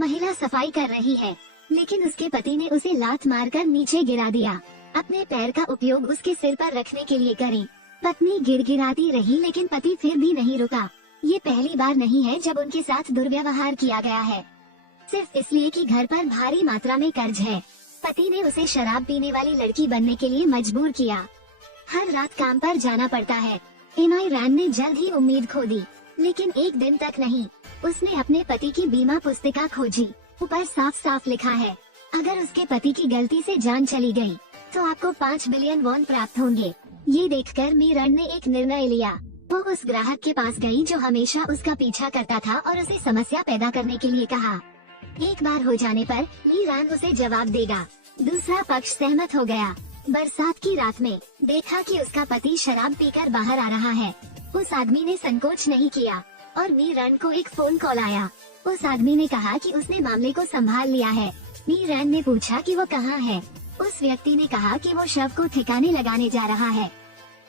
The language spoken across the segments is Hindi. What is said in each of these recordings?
महिला सफाई कर रही है, लेकिन उसके पति ने उसे लात मारकर नीचे गिरा दिया। अपने पैर का उपयोग उसके सिर पर रखने के लिए करें। पत्नी गिड़गिड़ाती रही, लेकिन पति फिर भी नहीं रुका। ये पहली बार नहीं है जब उनके साथ दुर्व्यवहार किया गया है, सिर्फ इसलिए कि घर पर भारी मात्रा में कर्ज है। पति ने उसे शराब पीने वाली लड़की बनने के लिए मजबूर किया। हर रात काम पर जाना पड़ता है। एमाई रैन ने जल्द ही उम्मीद खो दी, लेकिन एक दिन तक नहीं। उसने अपने पति की बीमा पुस्तिका खोजी। ऊपर साफ साफ लिखा है, अगर उसके पति की गलती से जान चली गई, तो आपको 5 बिलियन वॉन प्राप्त होंगे। ये देखकर मी रन ने एक निर्णय लिया। वो उस ग्राहक के पास गई जो हमेशा उसका पीछा करता था और उसे समस्या पैदा करने के लिए कहा। एक बार हो जाने पर मी रन उसे जवाब देगा। दूसरा पक्ष सहमत हो गया। बरसात की रात में देखा कि उसका पति शराब पीकर बाहर आ रहा है। उस आदमी ने संकोच नहीं किया और मी रन को एक फोन कॉल आया। उस आदमी ने कहा कि उसने मामले को संभाल लिया है। मी रन ने पूछा कि वो कहाँ है। उस व्यक्ति ने कहा कि वो शव को ठिकाने लगाने जा रहा है।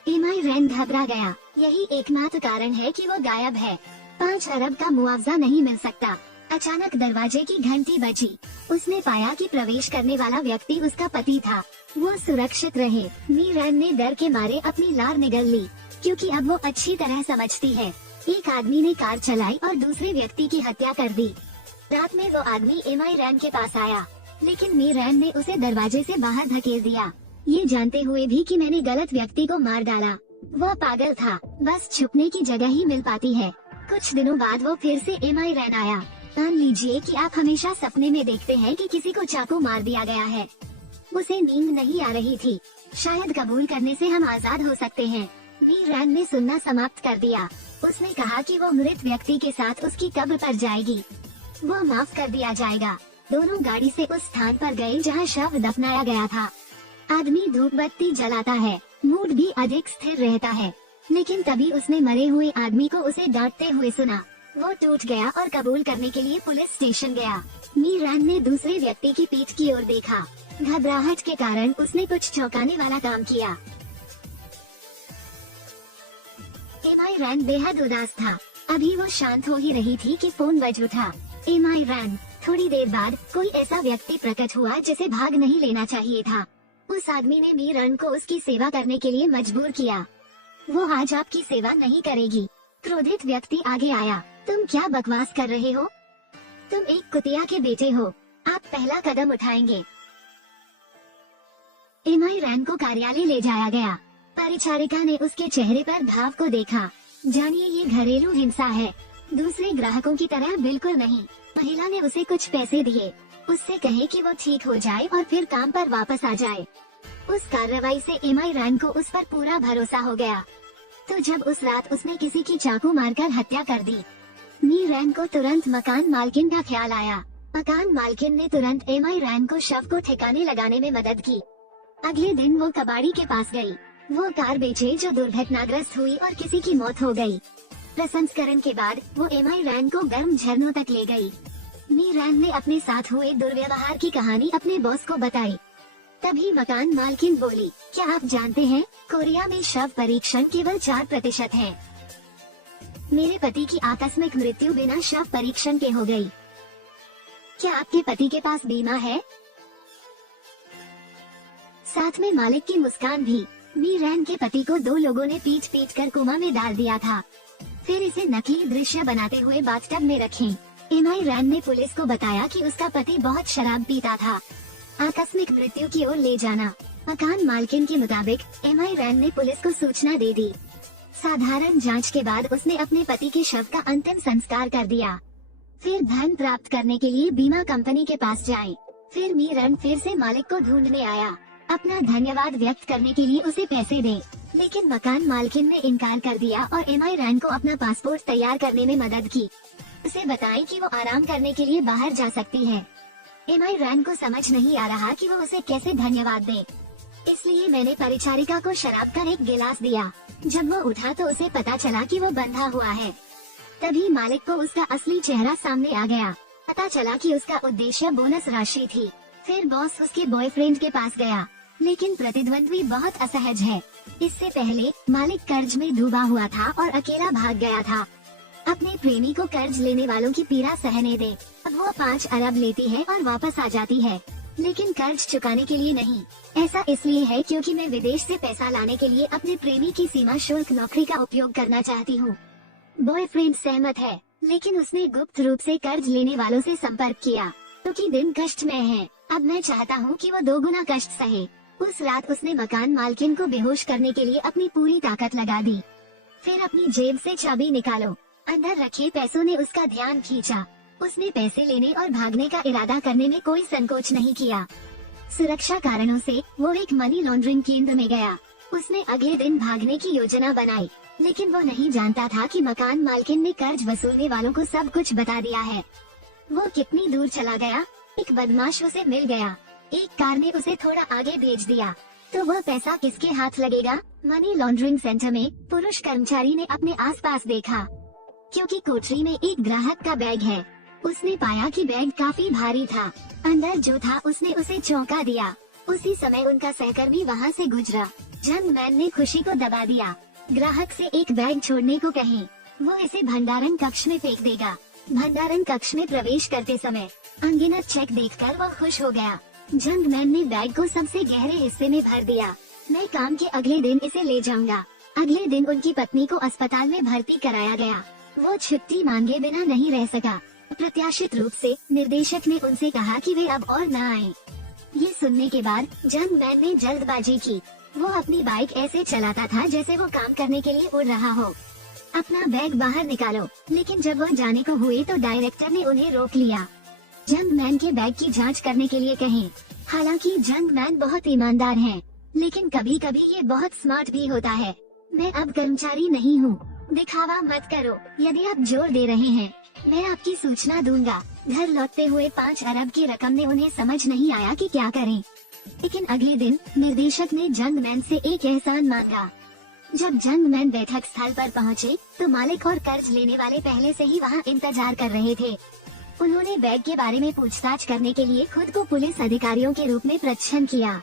एमाई रैन घबरा गया। यही एकमात्र कारण है कि वो गायब है। 5 अरब का मुआवजा नहीं मिल सकता। अचानक दरवाजे की घंटी बजी। उसने पाया कि प्रवेश करने वाला व्यक्ति उसका पति था। वो सुरक्षित रहे। मी रैन ने डर के मारे अपनी लार निगल ली, क्योंकि अब वो अच्छी तरह समझती है। एक आदमी ने कार चलाई और दूसरे व्यक्ति की हत्या कर दी। रात में वो आदमी एमाई रैन के पास आया, लेकिन मी रैन ने उसे दरवाजे से बाहर धकेल दिया, ये जानते हुए भी कि मैंने गलत व्यक्ति को मार डाला। वह पागल था, बस छुपने की जगह ही मिल पाती है। कुछ दिनों बाद वो फिर से एमाई रैन आया। मान लीजिए कि आप हमेशा सपने में देखते हैं कि किसी को चाकू मार दिया गया है। उसे नींद नहीं आ रही थी। शायद कबूल करने से हम आजाद हो सकते हैं। मी रैन ने सुनना समाप्त कर दिया। उसने कहा कि वो मृत व्यक्ति के साथ उसकी कब्र पर जाएगी। वो माफ कर दिया जाएगा। दोनों गाड़ी से उस स्थान पर गए जहां शव दफनाया गया था। आदमी धूप बत्ती जलाता है, मूड भी अधिक स्थिर रहता है, लेकिन तभी उसने मरे हुए आदमी को उसे डांटते हुए सुना। वो टूट गया और कबूल करने के लिए पुलिस स्टेशन गया। मी रैन ने दूसरे व्यक्ति की पीठ की ओर देखा। घबराहट के कारण उसने कुछ चौंकाने वाला काम किया। एमाई रैन बेहद उदास था। अभी वो शांत हो ही रही थी कि फोन बज उठा। एमाई रैन। थोड़ी देर बाद कोई ऐसा व्यक्ति प्रकट हुआ जिसे भाग नहीं लेना चाहिए था। उस आदमी ने मी रन को उसकी सेवा करने के लिए मजबूर किया। वो आज आपकी सेवा नहीं करेगी। क्रोधित व्यक्ति आगे आया। तुम क्या बकवास कर रहे हो? तुम एक कुतिया के बेटे हो। आप पहला कदम उठाएंगे। एमाई रैन को कार्यालय ले जाया गया। परिचारिका ने उसके चेहरे पर भाव को देखा। जानिए, ये घरेलू हिंसा है, दूसरे ग्राहकों की तरह बिल्कुल नहीं। महिला ने उसे कुछ पैसे दिए। उससे कहे कि वो ठीक हो जाए और फिर काम पर वापस आ जाए। उस कार्रवाई से एमाई रैन को उस पर पूरा भरोसा हो गया। तो जब उस रात उसने किसी की चाकू मारकर हत्या कर दी, मी रैन को तुरंत मकान मालकिन का ख्याल आया। मकान मालकिन ने तुरंत एमाई रैन को शव को ठिकाने लगाने में मदद की। अगले दिन वो कबाड़ी के पास गई। वो कार बेचे जो दुर्घटनाग्रस्त हुई और किसी की मौत हो गई। प्रसंस्करण के बाद वो एमाई रैन को गर्म झरनों तक ले गई। मी रैन ने अपने साथ हुए दुर्व्यवहार की कहानी अपने बॉस को बताई। तभी मकान मालकिन बोली, क्या आप जानते हैं, कोरिया में शव परीक्षण केवल 4% है। मेरे पति की आकस्मिक मृत्यु बिना शव परीक्षण के हो गई। क्या आपके पति के पास बीमा है? साथ में मालिक की मुस्कान भी। मी रैन के पति को 2 लोगों ने पीट पीट कर कोमा में डाल दिया था, फिर इसे नकली दृश्य बनाते हुए बाथटब में रखें। एमाई रैन ने पुलिस को बताया कि उसका पति बहुत शराब पीता था। आकस्मिक मृत्यु की ओर ले जाना। मकान मालकिन के मुताबिक एमाई रैन ने पुलिस को सूचना दे दी। साधारण जांच के बाद उसने अपने पति के शव का अंतिम संस्कार कर दिया। फिर धन प्राप्त करने के लिए बीमा कंपनी के पास जाए। फिर मी रन फिर से मालिक को ढूंढने आया, अपना धन्यवाद व्यक्त करने के लिए उसे पैसे दे, लेकिन मकान मालकिन ने इनकार कर दिया और एमाई रैन को अपना पासपोर्ट तैयार करने में मदद की। उसे बताएं कि वो आराम करने के लिए बाहर जा सकती है। एमाई रैन को समझ नहीं आ रहा कि वो उसे कैसे धन्यवाद दे, इसलिए मैंने परिचारिका को शराब का एक गिलास दिया। जब वो उठा तो उसे पता चला कि वो बंधा हुआ है। तभी मालिक को उसका असली चेहरा सामने आ गया। पता चला कि उसका उद्देश्य बोनस राशि थी। फिर बॉस उसके बॉयफ्रेंड के पास गया, लेकिन प्रतिद्वंद्वी बहुत असहज है। इससे पहले मालिक कर्ज में डूबा हुआ था और अकेला भाग गया था। अपने प्रेमी को कर्ज लेने वालों की पीड़ा सहने दे। अब वो 5 अरब लेती है और वापस आ जाती है, लेकिन कर्ज चुकाने के लिए नहीं। ऐसा इसलिए है क्योंकि मैं विदेश से पैसा लाने के लिए अपने प्रेमी की सीमा शुल्क नौकरी का उपयोग करना चाहती हूँ। बॉयफ्रेंड सहमत है, लेकिन उसने गुप्त रूप से कर्ज लेने वालों से संपर्क किया क्योंकि दिन कष्ट में है। अब मैं चाहता हूँ कि वो 2 गुना कष्ट सहे। उस रात उसने मकान मालकिन को बेहोश करने के लिए अपनी पूरी ताकत लगा दी। फिर अपनी जेब से चाबी निकालो, अंदर रखे पैसों ने उसका ध्यान खींचा। उसने पैसे लेने और भागने का इरादा करने में कोई संकोच नहीं किया। सुरक्षा कारणों से वो एक मनी लॉन्ड्रिंग केंद्र में गया। उसने अगले दिन भागने की योजना बनाई, लेकिन वो नहीं जानता था कि मकान मालकिन ने कर्ज वसूलने वालों को सब कुछ बता दिया है। वो कितनी दूर चला गया, एक बदमाश उसे मिल गया। एक कार ने उसे थोड़ा आगे भेज दिया, तो वह पैसा किसके हाथ लगेगा? मनी लॉन्ड्रिंग सेंटर में पुरुष कर्मचारी ने अपने आसपास देखा, क्योंकि कोठरी में एक ग्राहक का बैग है। उसने पाया कि बैग काफी भारी था। अंदर जो था उसने उसे चौंका दिया। उसी समय उनका सहकर्मी वहाँ से गुजरा। जंगमैन ने खुशी को दबा दिया। ग्राहक से एक बैग छोड़ने को कहें, वो इसे भंडारण कक्ष में फेंक देगा। भंडारण कक्ष में प्रवेश करते समय अनगिनत चेक देखकर वो खुश हो गया। जंगमैन ने बैग को सबसे गहरे हिस्से में भर दिया। मैं काम के अगले दिन इसे ले जाऊंगा। अगले दिन उनकी पत्नी को अस्पताल में भर्ती कराया गया। वो छुट्टी मांगे बिना नहीं रह सका। प्रत्याशित रूप से निर्देशक ने उनसे कहा कि वे अब और न आए। ये सुनने के बाद जंगमैन ने जल्दबाजी की। वो अपनी बाइक ऐसे चलाता था जैसे वो काम करने के लिए उड़ रहा हो। अपना बैग बाहर निकालो, लेकिन जब वो जाने को हुए तो डायरेक्टर ने उन्हें रोक लिया। जंगमैन के बैग की जांच करने के लिए कहें। हालांकि जंगमैन बहुत ईमानदार हैं, लेकिन कभी कभी ये बहुत स्मार्ट भी होता है। मैं अब कर्मचारी नहीं हूँ, दिखावा मत करो। यदि आप जोर दे रहे हैं, मैं आपकी सूचना दूंगा। घर लौटते हुए 5 अरब की रकम ने उन्हें समझ नहीं आया कि क्या करें। लेकिन अगले दिन निर्देशक ने जंगमैन से एक एहसान मांगा। जब जंगमैन बैठक स्थल पर पहुंचे, तो मालिक और कर्ज लेने वाले पहले से ही वहां इंतजार कर रहे थे। उन्होंने बैग के बारे में पूछताछ करने के लिए खुद को पुलिस अधिकारियों के रूप में प्रच्छन्न किया,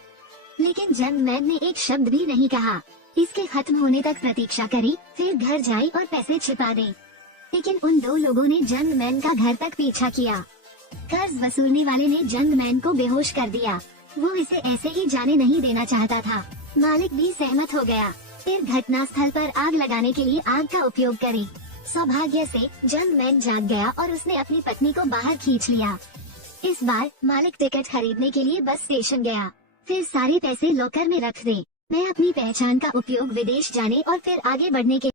लेकिन जंगमैन ने एक शब्द भी नहीं कहा। इसके खत्म होने तक प्रतीक्षा करी, फिर घर जाए और पैसे छिपा दे। लेकिन उन 2 लोगों ने जंगमैन का घर तक पीछा किया। कर्ज वसूलने वाले ने जंगमैन को बेहोश कर दिया। वो इसे ऐसे ही जाने नहीं देना चाहता था। मालिक भी सहमत हो गया। फिर घटना स्थल पर आग लगाने के लिए आग का उपयोग करें। सौभाग्य से जंगमैन जाग गया और उसने अपनी पत्नी को बाहर खींच लिया। इस बार मालिक टिकट खरीदने के लिए बस स्टेशन गया। फिर सारे पैसे लॉकर में रख दे। मैं अपनी पहचान का उपयोग विदेश जाने और फिर आगे बढ़ने के